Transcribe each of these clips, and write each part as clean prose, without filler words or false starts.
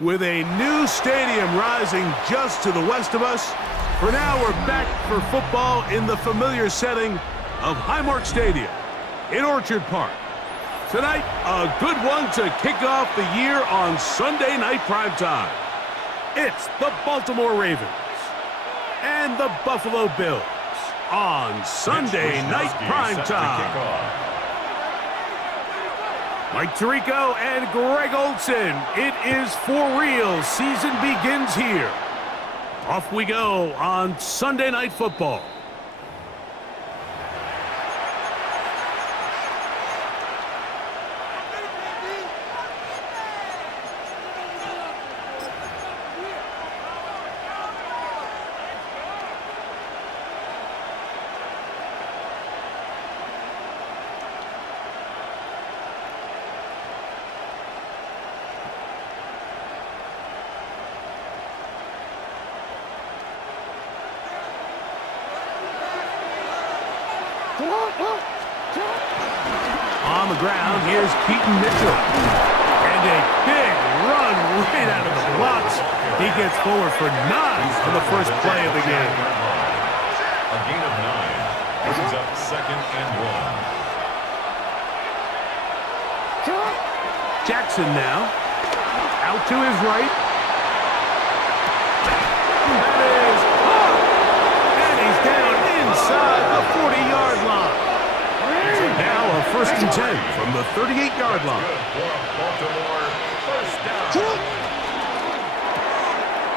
With a new stadium rising just to the west of us, for now we're back for football in the familiar setting of Highmark Stadium in Orchard Park. Tonight, a good one to kick off the year on Sunday night primetime. It's the Baltimore Ravens and the Buffalo Bills on Sunday night primetime. Mike Tirico and Greg Olsen, it is for real. Season begins here. Off we go on Sunday Night Football. On the ground, here's Keaton Mitchell. And a big run right out of the blocks. He gets forward for 9 on the first play of the game. A gain of 9. This is up 2nd and 1. Jackson now. Out to his right. That is caught. And he's down inside the 40-yard line. Now a 1st and 10 from the 38-yard line. Baltimore, first down.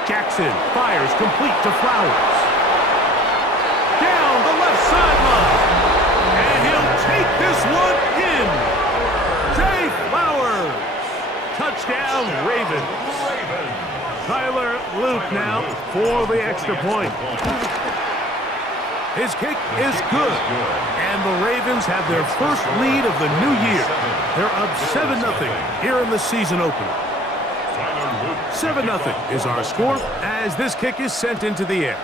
Jackson fires complete to Flowers. Down the left sideline. And he'll take this one in. Zay Flowers. Touchdown, Ravens. Tyler Luke now for the extra point. His kick is good. And the Ravens have their first lead of the new year. They're up 7-0 here in the season opener. 7-0 is our score as this kick is sent into the air.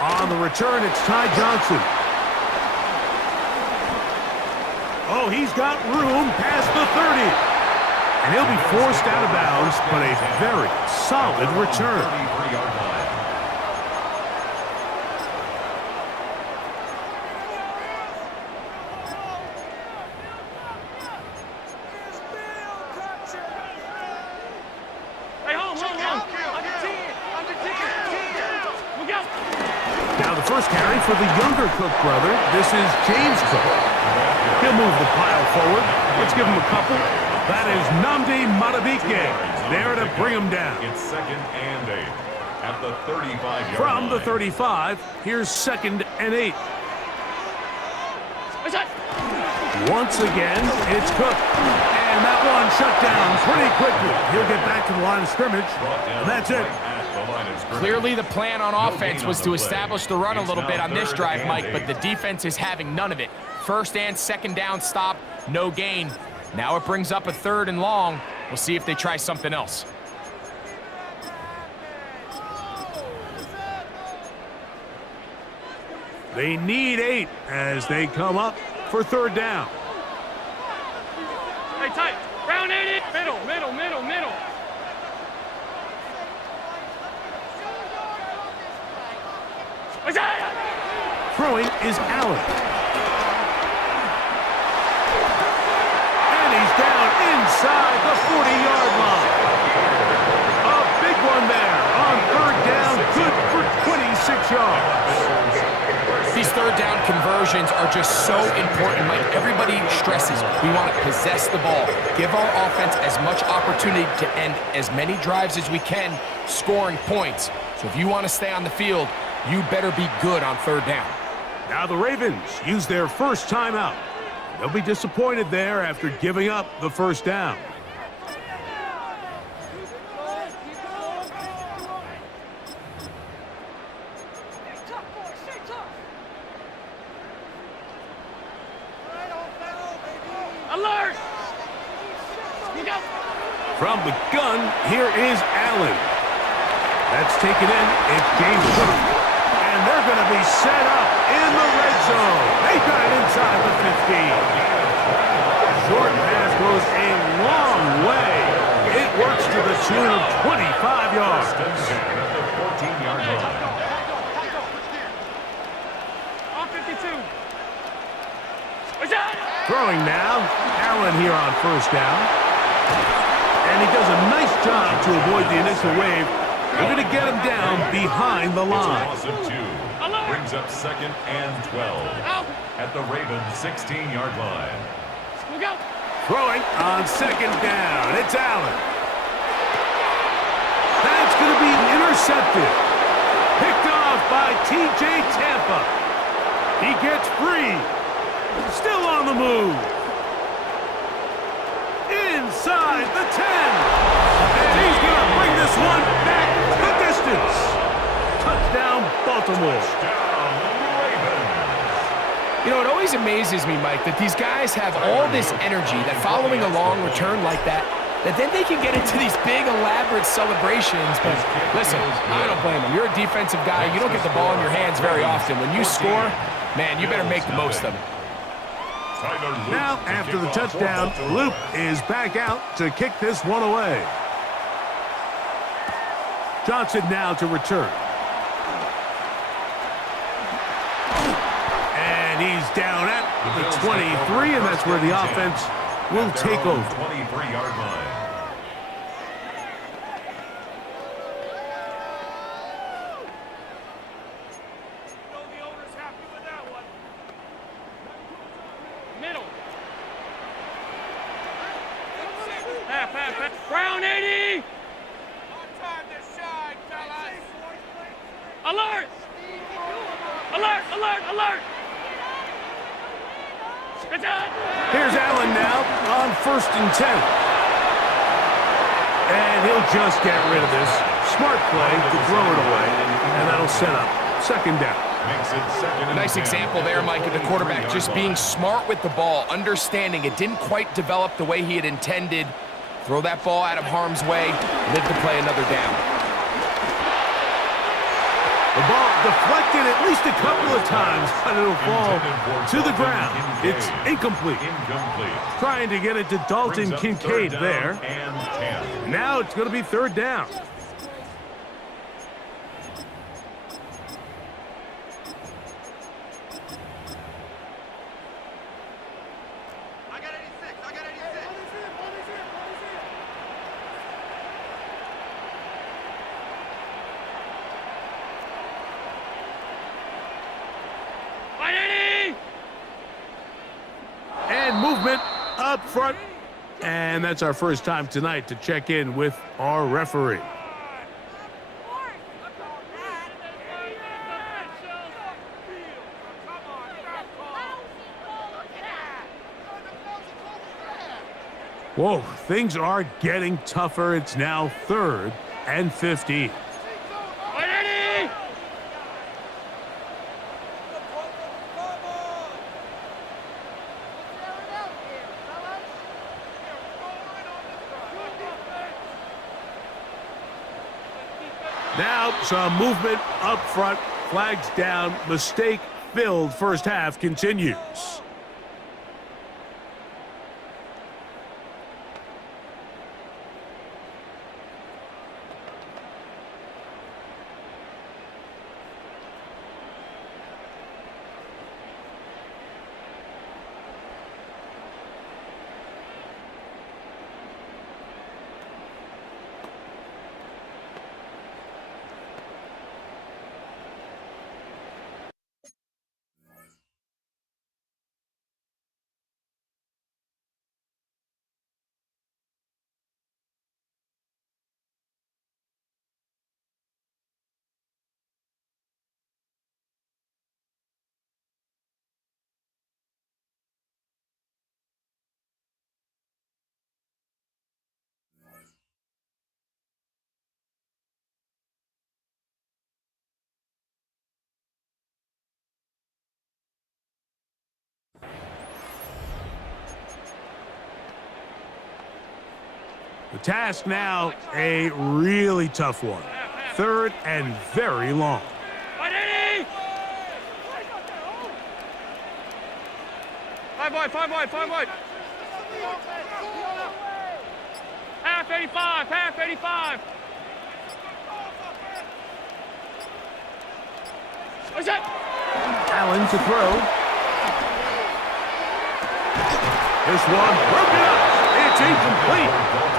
On the return, it's Ty Johnson. Oh, he's got room past the 30. And he'll be forced out of bounds, but a very solid return. Now the first carry for the younger Cook brother. This is James Cook. He'll move the pile forward. Let's give him a couple. That is Nnamdi Madubuike there to bring him down. It's 2nd and 8 at the 35-yard line. From the 35, here's 2nd and 8. Once again, it's Cook. And that one shut down pretty quickly. He'll get back to the line of scrimmage. And that's it. Clearly the plan on offense was to establish the run a little bit on this drive, Mike, but the defense is having none of it. 1st and 2nd down stop, no gain. Now it brings up a 3rd and long. We'll see if they try something else. They need 8 as they come up for 3rd down. Hey, tight. Round 80. Middle, middle, middle, middle. Throwing is Allen. 40-yard line. A big one there on third down, good for 26 yards. These third down conversions are just so important. Mike, everybody stresses we want to possess the ball, give our offense as much opportunity to end as many drives as we can, scoring points. So if you want to stay on the field, you better be good on third down. Now the Ravens use their first timeout. They'll be disappointed there after giving up the first down. Alert! You go. From the gun, here is Allen. That's taken in. It's James Cook. And they're going to be set up in the red zone. They got it inside the 15. Short pass goes a long way. It works to the tune of 25 yards. 14-yard line. On 52. What's that? Throwing now. Allen here on first down. And he does a nice job to avoid the initial wave. They're going to get him down behind the line. It's a loss of 2. Brings up 2nd and 12 at the Ravens 16-yard line. We'll go. Throwing on second down. It's Allen. That's going to be intercepted. Picked off by T.J. Tampa. He gets free. Still on the move. Inside the 10. And he's going to bring this one back the distance. Touchdown, Baltimore. You know, it always amazes me, Mike, that these guys have all this energy, that following a long return like that then they can get into these big, elaborate celebrations. But listen, I don't blame them. You're a defensive guy. You don't get the ball in your hands very often. When you score, man, you better make the most of it. Now, after the touchdown, Luke is back out to kick this one away. Johnson now to return. And he's down at the 23, and that's where the offense will take over. 23-yard line. Brown 80! Time to shine, fellas! Alert! Alert, alert, alert! It's on! Here's Allen now on 1st and 10. And he'll just get rid of this. Smart play to throw it away, and that'll set up 2nd down. Makes it 2nd and Nice 10. example there, Mike, of the quarterback just being smart with the ball, understanding it didn't quite develop the way he had intended. Throw that ball out of harm's way, live to play another down. The ball deflected at least a couple of times, but it'll fall to the ground. It's incomplete. Trying to get it to Dalton Kincaid there. And 10. Now it's going to be 3rd down. And movement up front. And that's our first time tonight to check in with our referee. Whoa, things are getting tougher. It's now 3rd and 15. Now some movement up front, flags down, mistake-filled first half continues. The task now, a really tough one. 3rd and very long. 180! 5 wide, 5 wide, 5 wide. Half 85, half 85. What's that? Allen to throw. This one broken up. It's incomplete.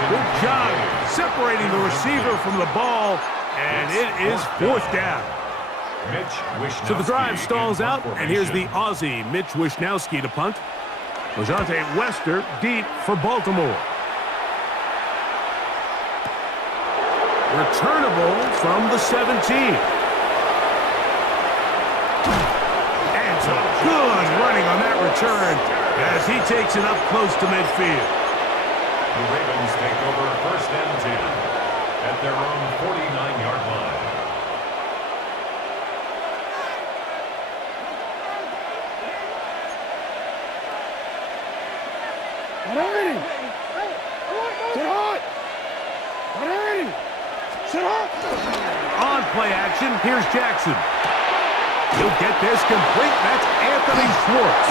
Good job separating the receiver from the ball, and it is 4th down. So the drive stalls out, and here's the Aussie Mitch Wishnowsky to punt. Lejante Wester deep for Baltimore. Returnable from the 17. And some good running on that return as he takes it up close to midfield. The Ravens take over 1st and 10 at their own 49-yard line. On play action, here's Jackson. He'll get this complete. That's Anthony Schwartz.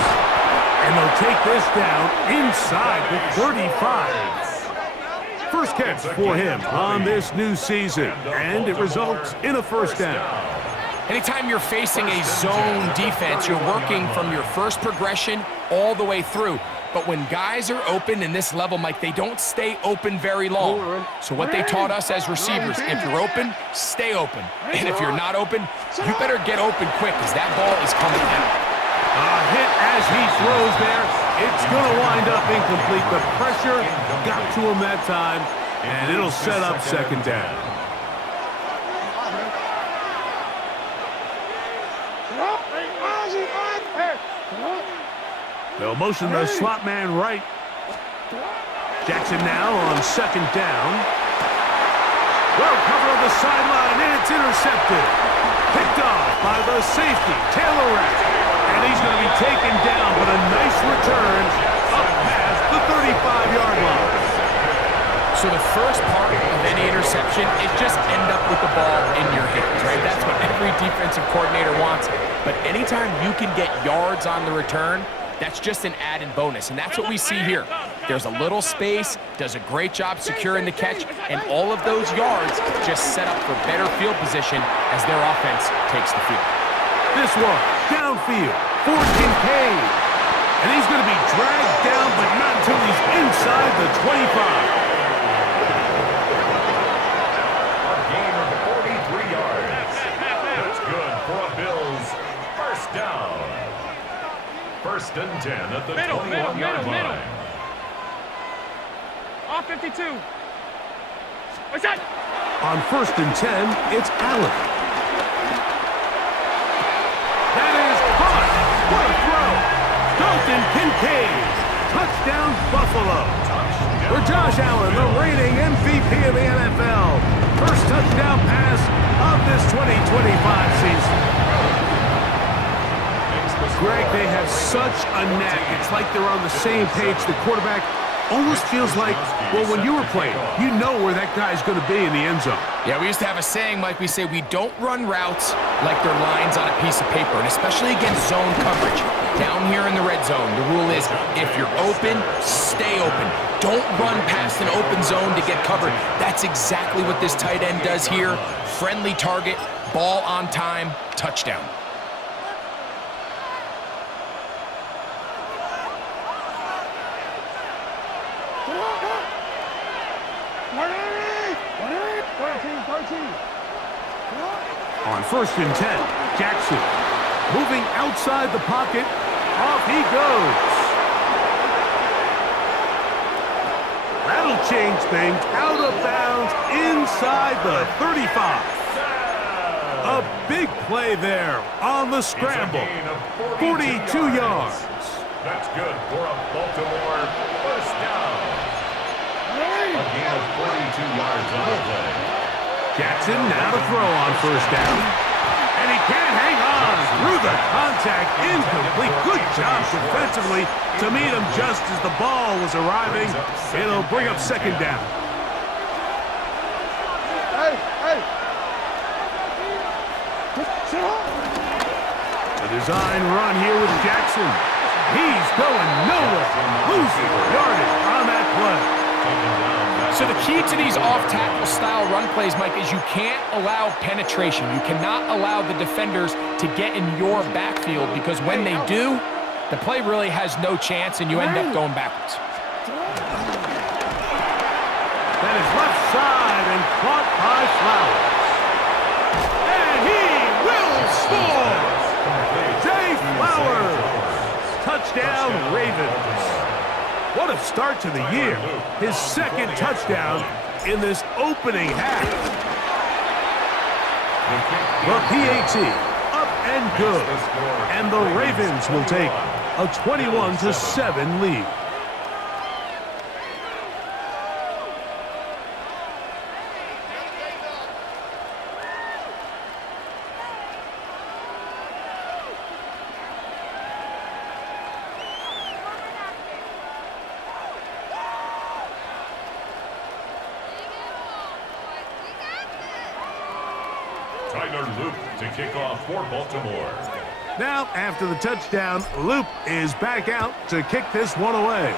And they'll take this down inside the 35. First catch for him on this new season, and it results in a 1st down. Anytime you're facing a zone defense, you're working from your first progression all the way through. But when guys are open in this level, Mike, they don't stay open very long. So what they taught us as receivers, if you're open, stay open. And if you're not open, you better get open quick because that ball is coming down. A hit as he throws there. It's going to wind up incomplete. The pressure got to him that time, and it'll set up 2nd down. They'll motion the slot man right. Jackson now on 2nd down. Well covered on the sideline, and it's intercepted. Picked off by the safety, Taylor Rapp. And he's going to be taken down, but a nice return up past the 35-yard line. So the first part of any interception is just end up with the ball in your hands, right? That's what every defensive coordinator wants. But anytime you can get yards on the return, that's just an added bonus, and that's what we see here. There's a little space, does a great job securing the catch, and all of those yards just set up for better field position as their offense takes the field. This one, downfield, for Kincaid. And he's going to be dragged down, but not until he's inside the 25. A gain of 43 yards. That's good for a Bills 1st down. 1st and 10 at the 21-yard line. Off 52. What's that? On 1st and 10, it's Allen. That is caught. What a throw. Dalton Kincaid. Touchdown, Buffalo. For Josh Allen, the reigning MVP of the NFL. First touchdown pass of this 2025 season. Greg, they have such a knack. It's like they're on the same page. The quarterback almost feels like, well, when you were playing, you know where that guy's going to be in the end zone. Yeah, we used to have a saying, Mike, we say we don't run routes like they're lines on a piece of paper, and especially against zone coverage. Down here in the red zone, the rule is if you're open, stay open. Don't run past an open zone to get covered. That's exactly what this tight end does here. Friendly target, ball on time, touchdown. On 1st and 10, Jackson moving outside the pocket. Off he goes. That'll change things. Out of bounds inside the 35. A big play there on the scramble. 42 yards. That's good for a Baltimore 1st down. A gain of 42 yards on the play. Jackson now to throw on 1st down. And he can't hang on through the contact. Incomplete. Good job defensively to meet him just as the ball was arriving. It'll bring up 2nd down. The design run here with Jackson. He's going nowhere. Losing yardage on that play. So the key to these off-tackle style run plays, Mike, is you can't allow penetration. You cannot allow the defenders to get in your backfield, because when they do, the play really has no chance and you end up going backwards. That is left side and caught by Flowers. And he will score! Zay Flowers! Touchdown, Ravens. What a start to the year. His second touchdown in this opening half. The PAT up and good. And the Ravens will take a 21-7 lead. Tyler Loop to kick off for Baltimore. Now, after the touchdown, Loop is back out to kick this one away.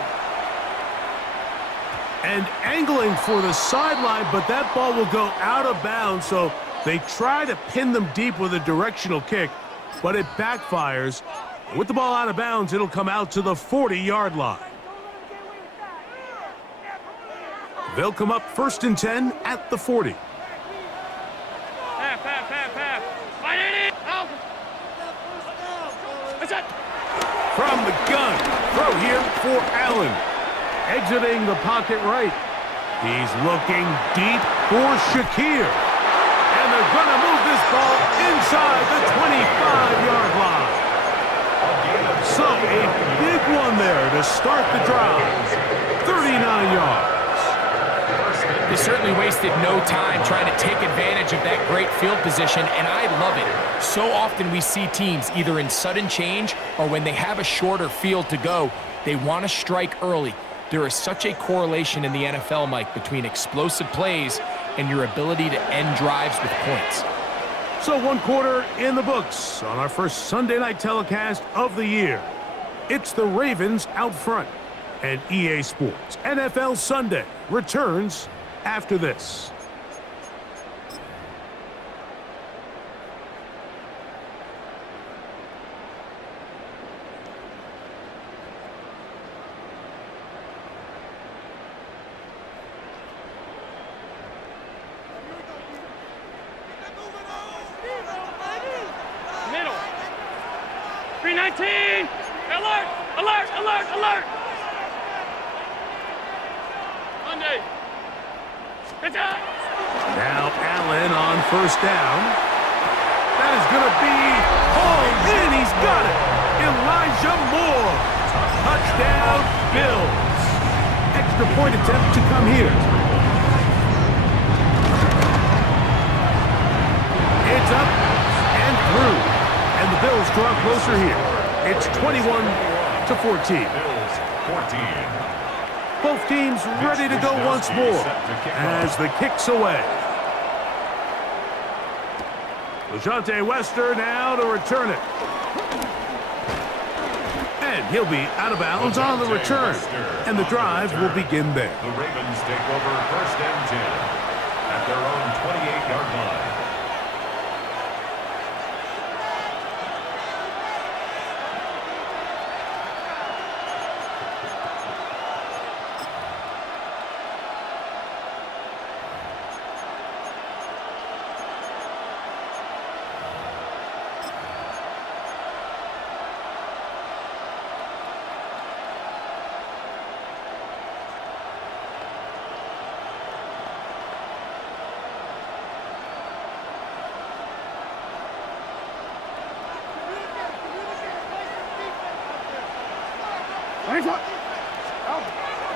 And angling for the sideline, but that ball will go out of bounds, so they try to pin them deep with a directional kick, but it backfires. With the ball out of bounds, it'll come out to the 40-yard line. They'll come up 1st and 10 at the 40. Half. Fight it! Out! What's that? From the gun, throw here for Allen. Exiting the pocket right. He's looking deep for Shakir. And they're going to move this ball inside the 25-yard line. So a big one there to start the drive. 39 yards. They certainly wasted no time trying to take advantage of that great field position, and I love it. So often we see teams either in sudden change or when they have a shorter field to go, they want to strike early. There is such a correlation in the NFL, Mike, between explosive plays and your ability to end drives with points. So 1 quarter in the books on our first Sunday night telecast of the year. It's the Ravens out front, and EA Sports NFL Sunday returns after this. Middle. 319. Alert! Alert! Monday. It's out. Now Allen on 1st down. That is going to be hauled in. He's got it. Elijah Moore. Touchdown, Bills. Extra point attempt to come here. It's up and through. And the Bills draw closer here. It's 21-14. Bills 14. Both teams ready to go once more as the kick's away. LeJohntay Wester now to return it. And he'll be out of bounds on the return. And the drive will begin there. The Ravens take over 1st and 10 at their own 28-yard line.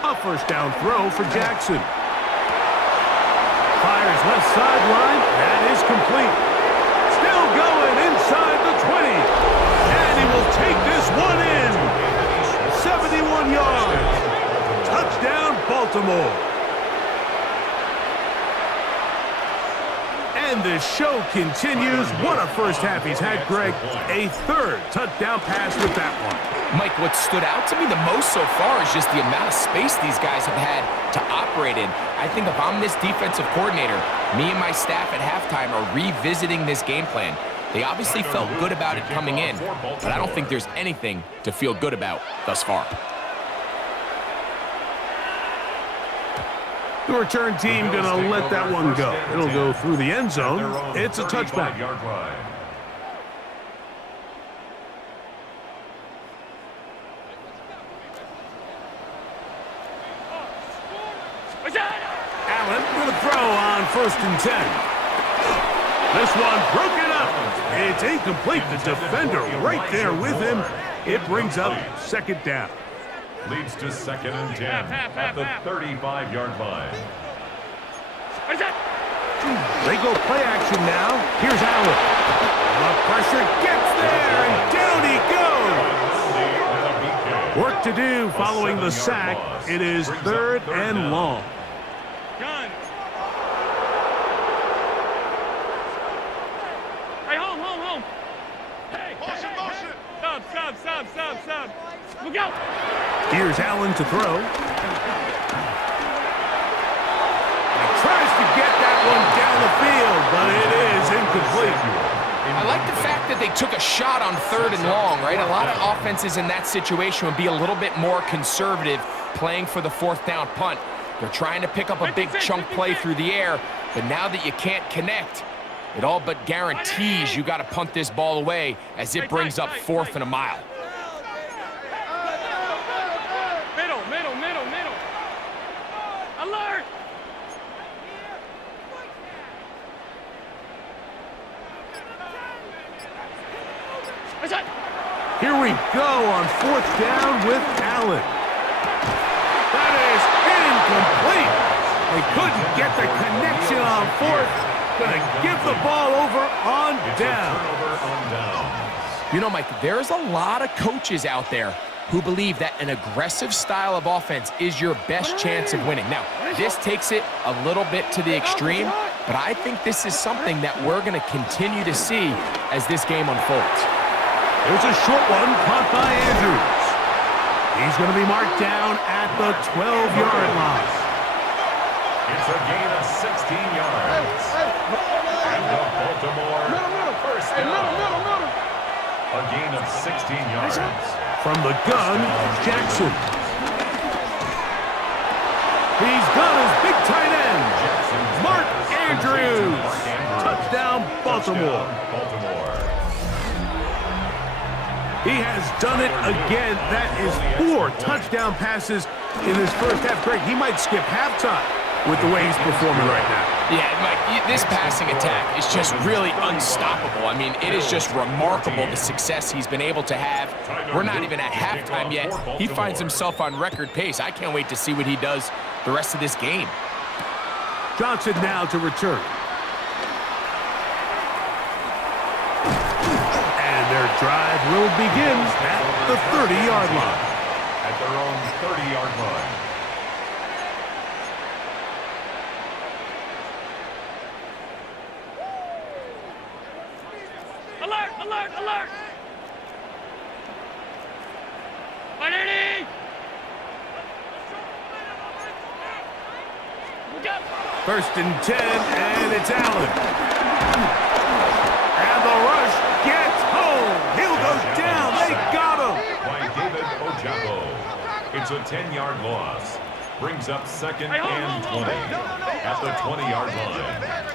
A 1st down throw for Jackson. Fires left sideline. That is complete. Still going inside the 20. And he will take this one in. 71 yards. Touchdown, Baltimore. And the show continues. What a first half he's had, Greg. A third touchdown pass with that one. Mike, what stood out to me the most so far is just the amount of space these guys have had to operate in. I think if I'm this defensive coordinator, me and my staff at halftime are revisiting this game plan. They obviously felt good about it coming in, but I don't think there's anything to feel good about thus far. The return team going to let that one go. It'll go through the end zone. It's a touchback. Allen with a throw on 1st and 10. This one broken up. It's incomplete. The defender right there with him. It brings up 2nd down. Leads to 2nd and 10 at the 35-yard line. They go play action now. Here's Allen. The pressure gets there, and down he goes. Work to do following the sack. It is 3rd and long. Gun. Hey, home. Hey, motion. Stop. Look out. Here's Allen to throw. He tries to get that one down the field, but it is incomplete. I like the fact that they took a shot on 3rd and long, right? A lot of offenses in that situation would be a little bit more conservative playing for the 4th down punt. They're trying to pick up a big chunk play through the air, but now that you can't connect, it all but guarantees you got to punt this ball away as it brings up 4th and a mile. Middle. Alert! Here we go on 4th down with Allen. That is incomplete. They couldn't get the connection on 4th. Gonna give the ball over on down. You know, Mike, there's a lot of coaches out there who believe that an aggressive style of offense is your best chance of winning. Now, this takes it a little bit to the extreme, but I think this is something that we're going to continue to see as this game unfolds. There's a short one caught by Andrews. He's going to be marked down at the 12-yard line. It's a gain of 16 yards. And the Baltimore first down. A gain of 16 yards. From the gun, Jackson. He's got his big tight end, Mark Andrews. Touchdown, Baltimore. He has done it again. That is 4 touchdown passes in his first half. Greg, he might skip halftime with the way he's performing right now. Yeah, Mike, this passing attack is just really unstoppable. I mean, it is just remarkable the success he's been able to have. We're not even at halftime yet. He finds himself on record pace. I can't wait to see what he does the rest of this game. Johnson now to return. And their drive will begin at the 30-yard line. At their own 30-yard line. Alert! First and 10, and it's Allen. And the rush gets home. He'll go down. They got him. By David Ojabo. It's a 10-yard loss. Brings up 2nd and 20 at the 20-yard line.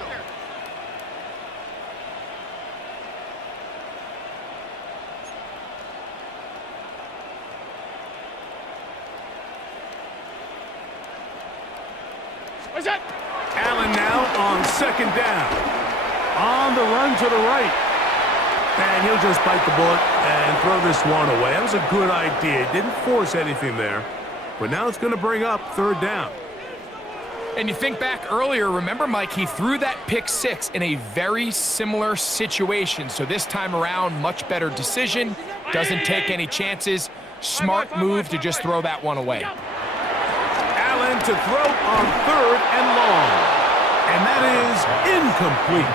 Allen now on 2nd down. On the run to the right. And he'll just bite the bullet and throw this one away. That was a good idea. Didn't force anything there. But now it's going to bring up 3rd down. And you think back earlier, remember, Mike, he threw that pick 6 in a very similar situation. So this time around, much better decision. Doesn't take any chances. Smart move to just throw that one away. Allen to throw on 3rd and long. And that is incomplete.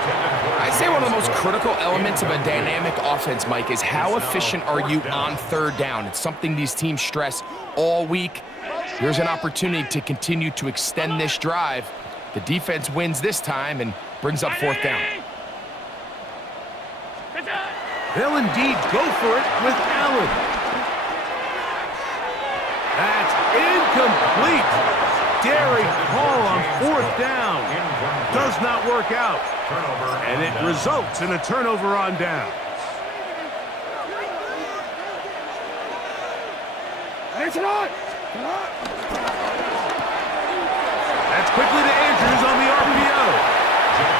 I'd say one of the most critical elements of a dynamic offense, Mike, is how efficient are you on third down. It's something these teams stress all week. Here's an opportunity to continue to extend this drive. The defense wins this time and brings up fourth down. They'll indeed go for it with Allen. That's incomplete. Daring call on fourth down. Does not work out. And it results in a turnover on down. That's quickly to Andrews on the RPO.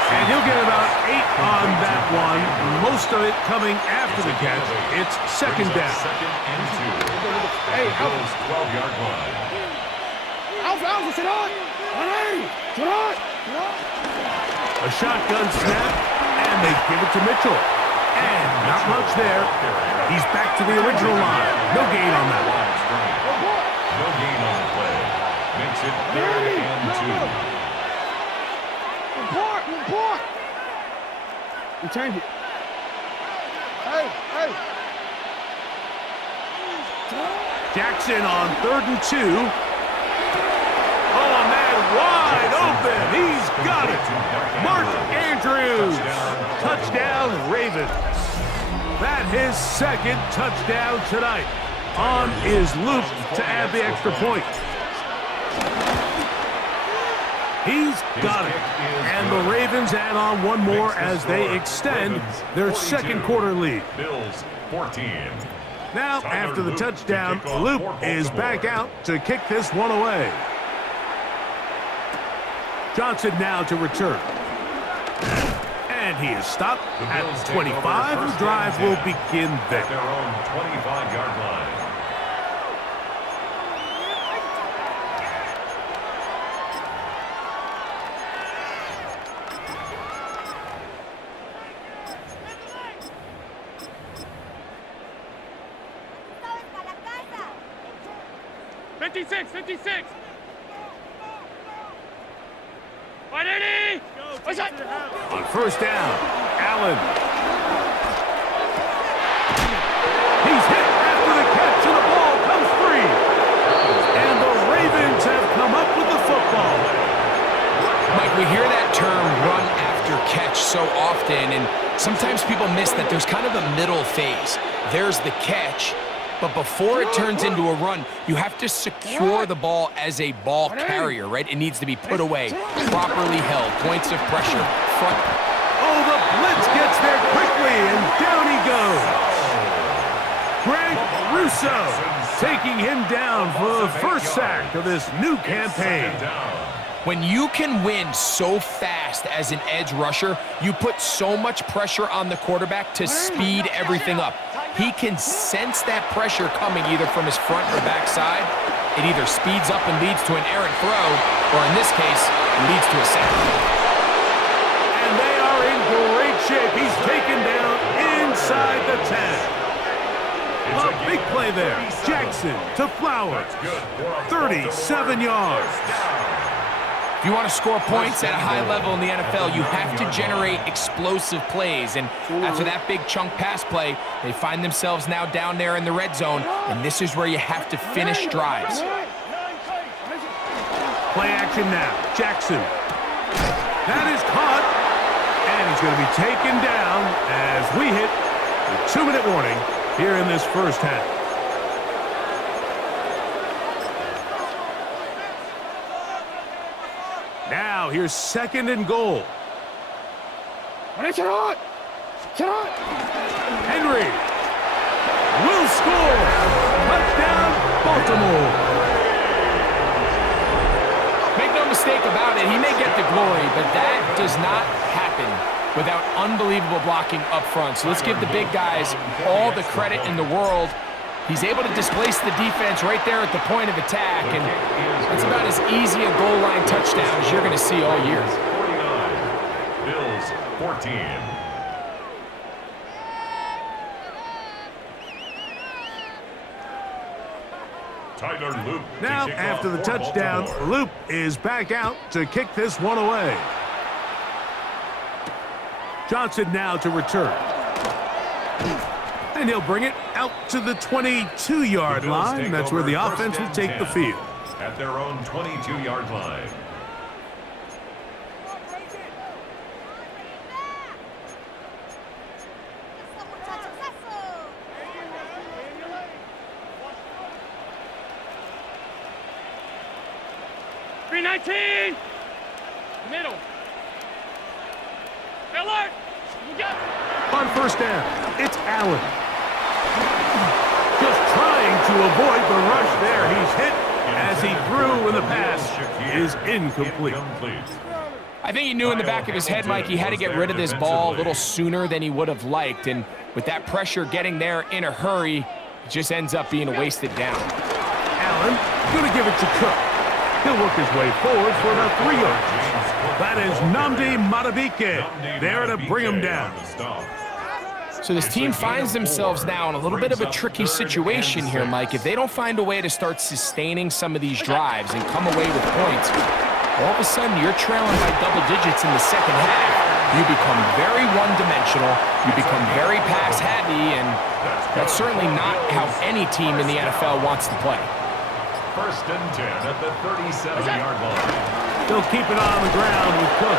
And he'll get about 8 on that one. Most of it coming after the catch. It's second down. Second and 2. Hey, Bills 12-yard line. A shotgun snap, and they give it to Mitchell. And not much there. He's back to the original line. No gain on that one. No gain on the play. Makes it third and 2. Change it. Jackson on 3rd and 2. Oh, man, wide open. He's got it. Mark Andrews. Touchdown, Ravens. That his second touchdown tonight. On is Luke to add the extra point. He's got it. And the Ravens add on one more as they extend their second quarter lead. Bills 14. Now, after the touchdown, Luke is back out to kick this one away. Johnson now to return. And he is stopped at 25. The drive will begin there. Their own 25-yard line. '56, 56. 180. What's up? On first down, Allen. He's hit after the catch, and the ball comes free. And the Ravens have come up with the football. Mike, we hear that term run after catch so often, and sometimes people miss that there's kind of a middle phase. There's the catch, but before it turns into a run, you have to secure the ball as a ball carrier, right? It needs to be put away, properly held, points of pressure, front. Oh, the blitz gets there quickly, and down he goes. Greg Russo taking him down for the first sack of this new campaign. When you can win so fast as an edge rusher, you put so much pressure on the quarterback to speed everything up. He can sense that pressure coming either from his front or back side. It either speeds up and leads to an errant throw, or in this case, leads to a sack. And they are in great shape. He's taken down inside the 10. A big play there. Jackson to Flowers. 37 yards. If you want to score points at a high level in the NFL, you have to generate explosive plays. And after that big chunk pass play, they find themselves now down there in the red zone, and this is where you have to finish drives. Play action now. Jackson. That is caught, and he's going to be taken down as we hit the 2-minute warning here in this first half. Now, here's second and goal. Henry will score. Touchdown, Baltimore. Make no mistake about it, he may get the glory, but that does not happen without unbelievable blocking up front. So let's give the big guys all the credit in the world. He's able to displace the defense right there at the point of attack, and it's about as easy a goal line touchdown as you're going to see all year. 49, Bills 14. Tyler Loop. Now, after the touchdown, Loop is back out to kick this one away. Johnson now to return. And he'll bring it out to the 22-yard line. That's where the offense will take the field. At their own 22-yard line. Middle. Miller. On first down, it's Allen. Just trying to avoid the rush there. He's hit as he threw, and the pass is incomplete. I think he knew in the back of his head, Mike, he had to get rid of this ball a little sooner than he would have liked. And with that pressure getting there in a hurry, it just ends up being a wasted down. Allen going to give it to Cook. He'll work his way forward for about 3 yards. That is Nnamdi Madubuike there to bring him down. So this team finds themselves now in a little bit of a tricky situation here, Mike. If they don't find a way to start sustaining some of these drives and come away with points, all of a sudden you're trailing by double digits in the second half. You become very one-dimensional, you become very pass-heavy, and that's certainly not how any team in the NFL wants to play. First and 10 at the 37-yard line. They'll keep it on the ground with Cook.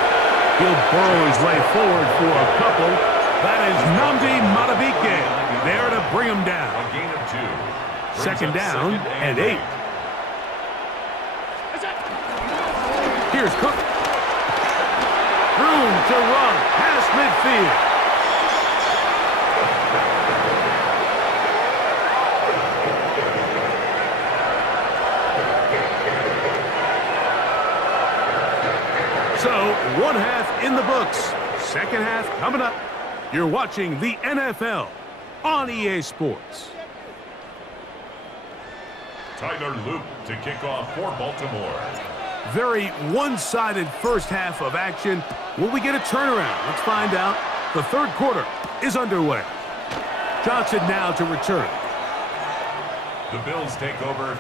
He'll burrow his way forward for a couple. That is Nnamdi Madubuike there to bring him down. A gain of 2. Second down and 8. Here's Cook. Room to run past midfield. So, one half in the books. Second half coming up. You're watching the NFL on EA Sports. Tyler Loop to kick off for Baltimore. Very one-sided first half of action. Will we get a turnaround? Let's find out. The third quarter is underway. Johnson now to return. The Bills take over